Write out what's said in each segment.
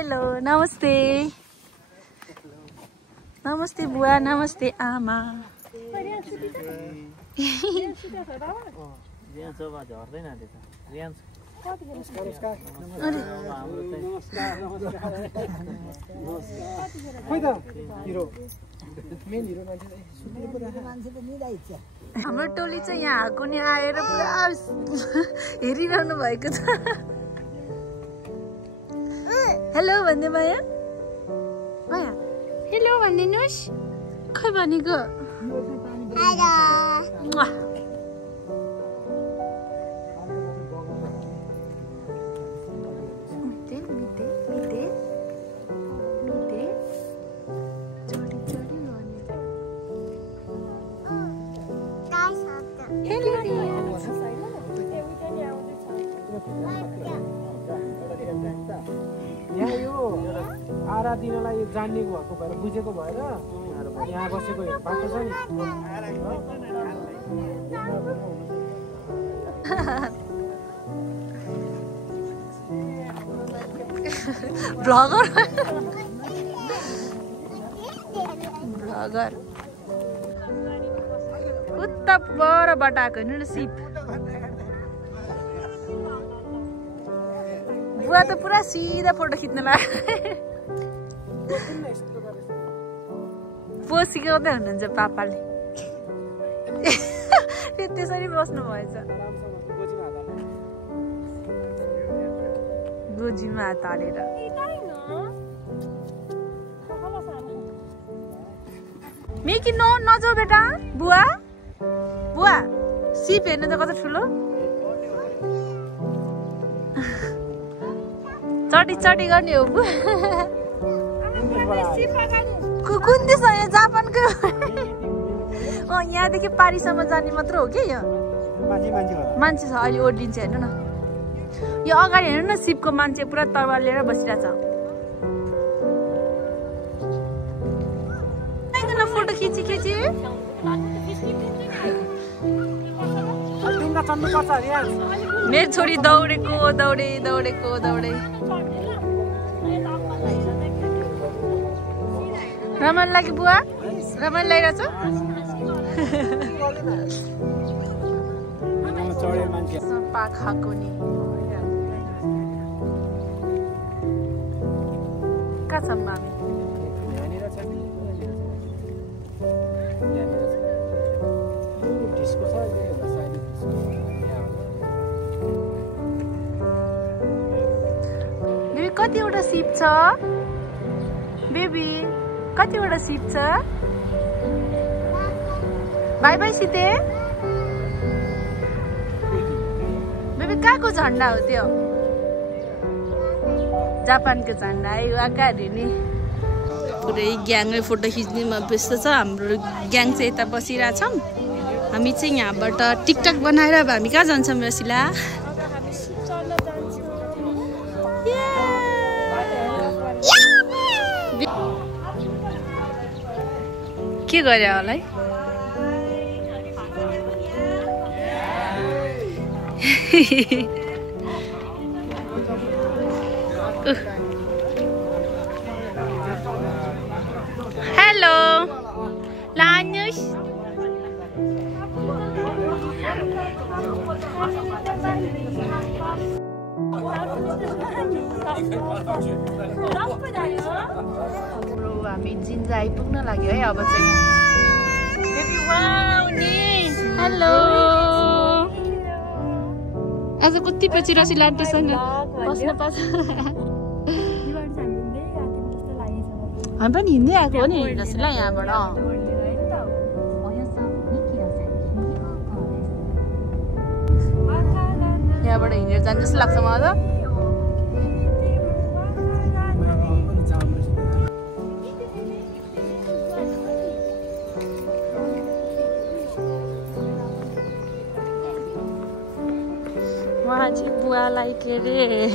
Hello नमस्ते नमस्ते बुवा नमस्ते आमा हाम्रो टोली चाहिँ यहाँ आएको नि आएर पुरा हेरिरहनु भएको छ हेलो भन्ने माया माया हेलो भनिदिनुहोस् खै भनेको आरा दिनलाई जान्ने भएको भएर बुझेको भएर यहाँ बसेको बाटो छ नि भ्लगर भ्लगर उता परबाट आएको हेर्नु न सिप बुवा त पुरा सिधा फोटो खिच्न लाग्यो बुवा सिकाउँदै हुनुहुन्छ पापाले त्यसरी बस्नु भएछ गोजीमा हात हालेर मिकी नजाऊ बेटा बुवा बुवा सिप हेर्नु त कस्तो ठुलो चटी चटी गर्ने हो कुन देश हो जापानको यहाँदेखि पारिसम्म जाने मात्र हो कि यो मान्छे छ अहिले ओर्लिन्छ हेर्नु न यो अगाडि हेर्नु न सिपको मान्छे पुरा तरवार लिएर बसिरहेछ फोटो खिची खिची मेरो छोरी दौडेको दौडे दौडेको दौडे रमाइलो लाग्यो बुवा रमाइलो लागिरहेछ पाखाको नि कहाँ छौँ हामी कतिवटा सिप छ बेबी कतिवटा सिप छ बाई बाई सीते बेबी कहाँको झन्डा हो त्यो जापानको झन्डा है आकाहरू नि पुरै ग्याङले फोटो खिच्नेमा व्यस्त छ हाम्रो ग्याङ चाहिँ यता बसिरहेछौँ हामी चाहिँ यहाँबाट टिकटक बनाएर अब हामी कहाँ जान्छौँ रसिला के गरे होला है हेलो लानुस हामी जिन्जा आइपुग्न लाग्यो है अब चाहिँ हेलो आज कति पछि रसी लान्टोसँग बस्न पाउँछ हामी पनि हिँड्दै आएको हो नि रसीलाई यहाँबाट यहाँबाट हिँडेर जान्छ जस्तो लाग्छ मलाई त उहाँ चाहिँ बुवालाई के अरे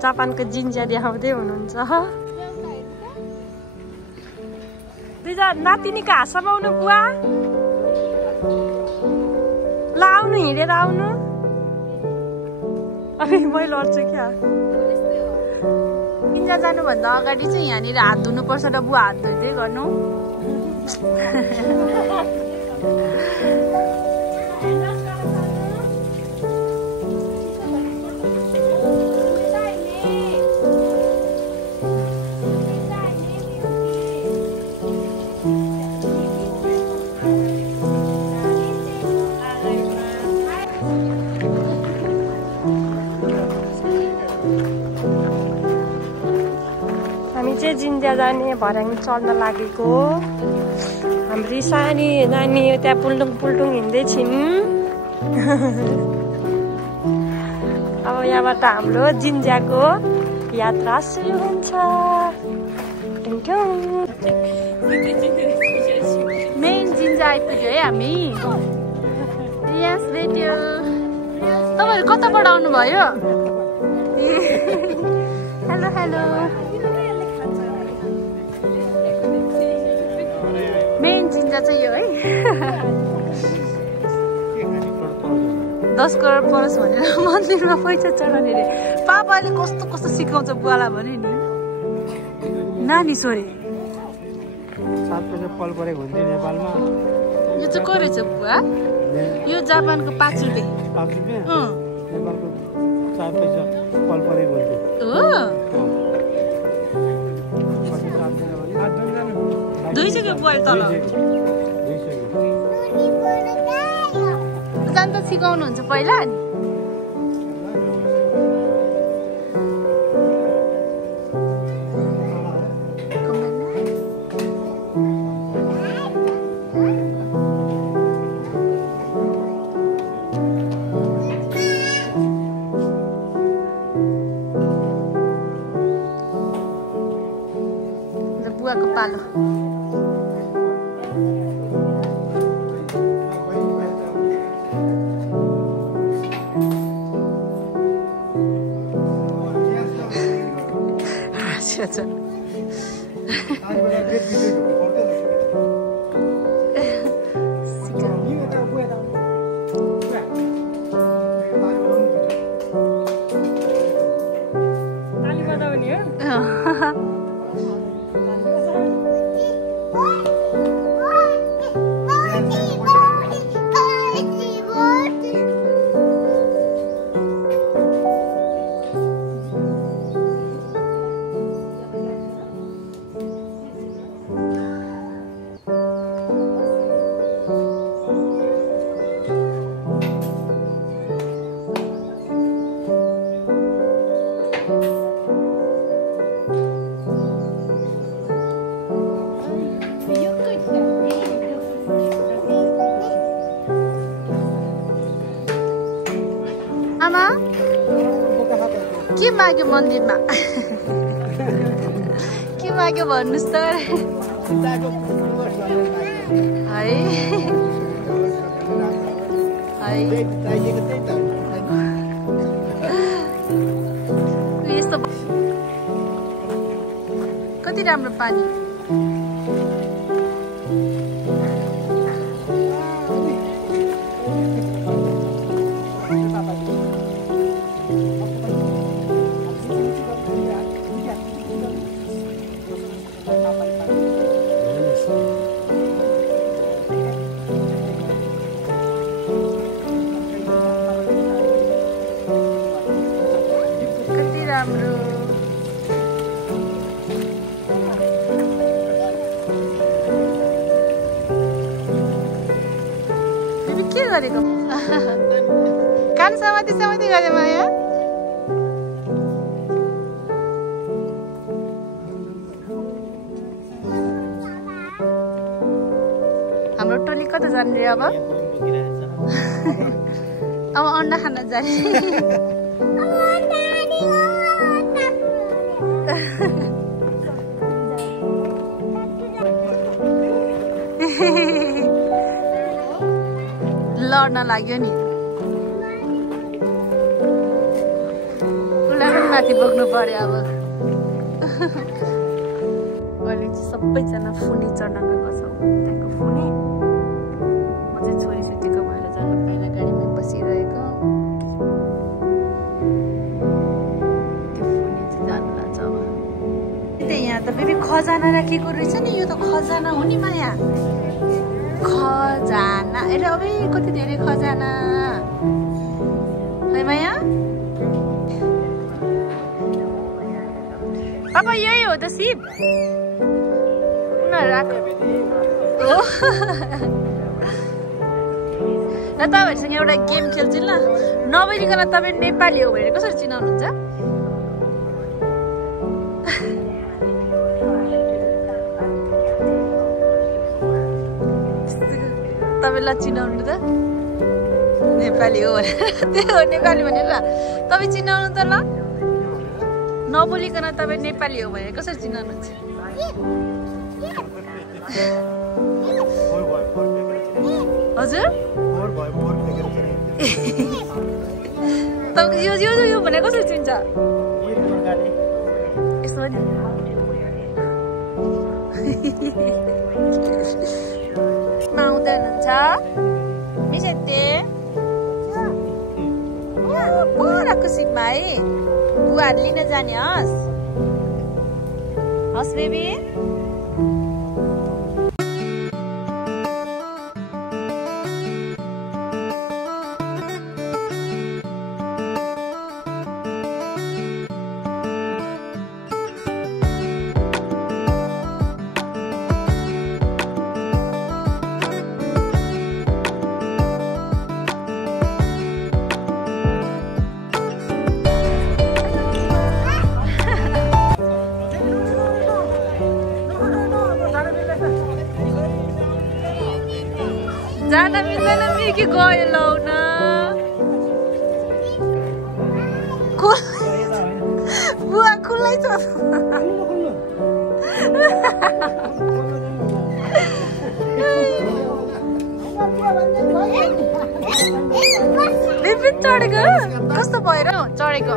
जापानको जिन्जा देखाउँदै हुनुहुन्छ दुईजना नातिनीको हाँस पाउनु बुवा ल आउनु हिँडेर आउनु अब मै लड्छु क्या जिन्का जानुभन्दा अगाडि चाहिँ यहाँनिर हात धुनुपर्छ र बुवा हात धुँदै गर्नु। जिन्जा जाने भर्याङ चढ्न लागेको। हाम्री सानी नानी त्यहाँ पुल्टुङ पुल्टुङ हिँड्दै छिन्। अब यहाँबाट हाम्रो जिन्जाको यात्रा सुरु हुन्छ। मेन जिन्जा आइपुग्यो है हामी। यस भेट्यो। तपाईँहरू कताबाट आउनुभयो? Hello hello. मेन जिन्जा चाहिँ यो है। 10 करोड परोस् भनेर मन्दिरमा पैसा चढाउने रे। पापाले कस्तो कस्तो सिकाउँछ बुवालाई भने नि। नानी सोरे 7 पैसा पल परेको हुन्थ्यो नेपालमा। यो चाहिँ को रहेछ बुवा? यो जापानको 5 रुपियाँ। 5 रुपियाँ? नेपालको 7 पैसा पल परेको हुन्थ्यो। हो 200 रुपियाँ बुवाले तल। जान त सिकाउनुहुन्छ पहिला नि? बुवाको पालो। अच्छा आमा के माग्यो मन्दिरमा? के माग्यो भन्नुहोस् त है। यस्तो कति राम्रो पानी। के गरेको? कान समाति समाति गरे माया। हाम्रो टोली कता जाने अब? अब अन्डा खान जाने। लड्न लाग्यो नि। उसलाई पनि माथि बोक्नु पर्यो अब। अहिले चाहिँ सबैजना फुनी चढ्न गएको छौँ। त्यहाँको फुनी म चाहिँ छोरी सुतीको भएर जानु पाइनँ, गाडीमा बसिरहेको। त्यो फुनी चाहिँ जानु लाग्छ अब। खजाना राखेको रहेछ नि यो त खजाना हो नि माया खजाना ए अबे कति धेरै खजाना है माया पापा यही हो त सिप उनीहरू राख हो र तपाईँहरूसँग एउटा गेम खेल्छु ल नबोलिकन तपाईँ नेपाली हो भने कसरी चिनाउनुहुन्छ तपाईँलाई चिनाउनु त नेपाली हो भनेर त्यो हो नेपाली भनेर तपाईँ चिनाउनु त ल नबोलिकन तपाईँ नेपाली हो भने कसरी चिनाउनुहुन्छ हजुर तपाईँको यो यो भने कसरी चिन्छ यसो नि आउँदै हुनुहुन्छ मिसेते पराको सिपमा है बुवाहरू लिन जाने हस् बेबी जान मिल्दैन मिर्की गयो लाउन बुवा खुल्लै छ चढेको कस्तो भएर चढेको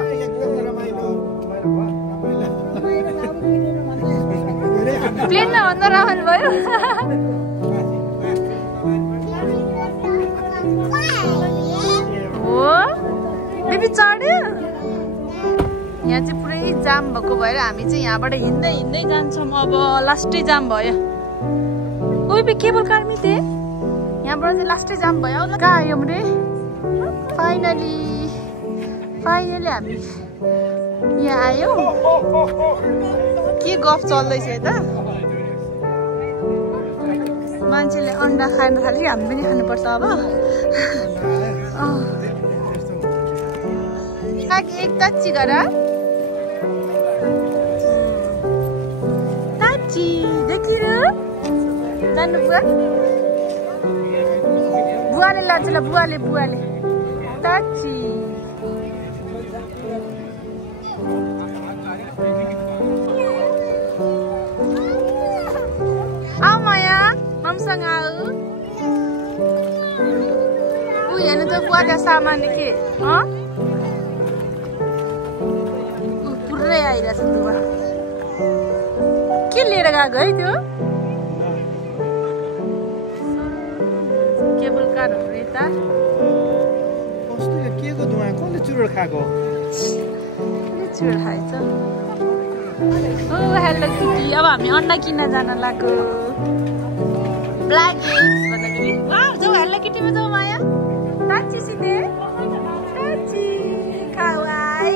प्लेनमा भन्दा रमाइलो भयो बेबी चढ्यो यहाँ चाहिँ पुरै जाम भएको भएर हामी चाहिँ यहाँबाट हिँड्दै हिँड्दै जान्छौँ अब लास्टै जाम भयो कोही बे केबल कार मिते यहाँबाट चाहिँ लास्टै जाम भयो कहाँ आयो रे फाइनली हामी यहाँ आयो के गफ चल्दैछ यता मान्छेले अन्डा खान थाल्यो हामी पनि खानुपर्छ अब एक ताची गर ताची देखिर जानु बुवा बुवाले लान्छ ल बुवाले ताची आऊ माया ममसँग आऊ ऊ हेर्नु त बुवाले सामान के पुरै आइरहेछ बुवा के लिएर गएको है त्यो केबल कारहरू यता कस्तो यो के को धुवा कसले चुरोट खाएको चुरोट खाएछ ओ हेलो किटी अब हामी अन्डा किन्न जान लाग्यो ब्ल्याक एग्स भन्दाखेरि वाउ जाऊ हेलो किटीमा जाऊ माया ताची सिधे ताची खाऊ आइ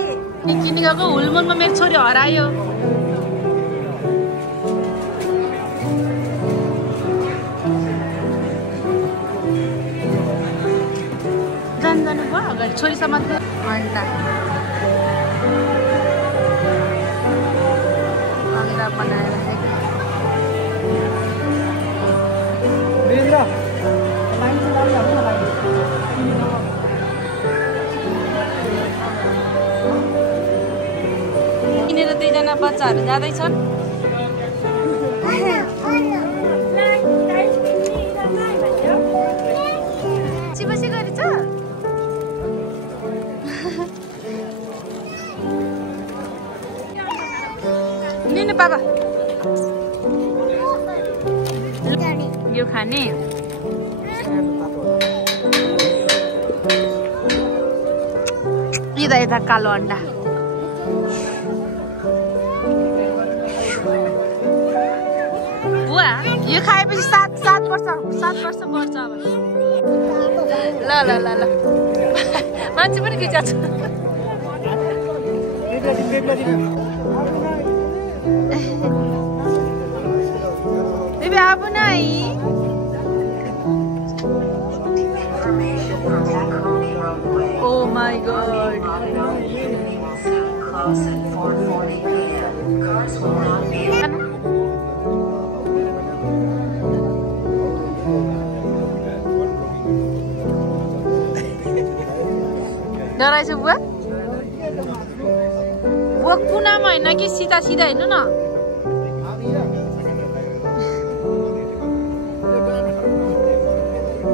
किन गएको हुलमुलमा मेरो छोरी हरायो जानु भयो अगाडि छोरी समात्नु अन्डा बनाएर किनेर दुईजना बच्चाहरू जाँदैछन् बसी गरेछ लिनु पापा यो खाने यता कालो अन्डा यो खाएपछि 7 वर्ष पर्छ अब ल ल ल ल मान्छे पनि खिचाछ बेबी अब नै Oh my god. डराइछ बुवा? बुवा कुनामा होइन कि सिधा सिधा हेर्नु न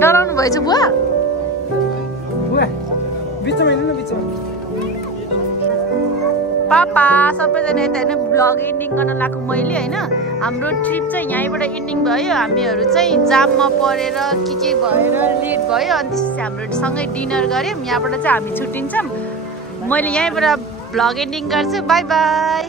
डराउनु भएछ बुवा? पापा सबैजना यता होइन भ्लग एन्डिङ गर्न लाग्यो मैले होइन हाम्रो ट्रिप चाहिँ यहीँबाट एन्डिङ भयो हामीहरू चाहिँ जाममा परेर के भएर लेट भयो अनि त्यसपछि हाम्रो सँगै डिनर गऱ्यौँ यहाँबाट चाहिँ हामी छुट्टिन्छौँ मैले यहीँबाट भ्लग एन्डिङ गर्छु बाई बाई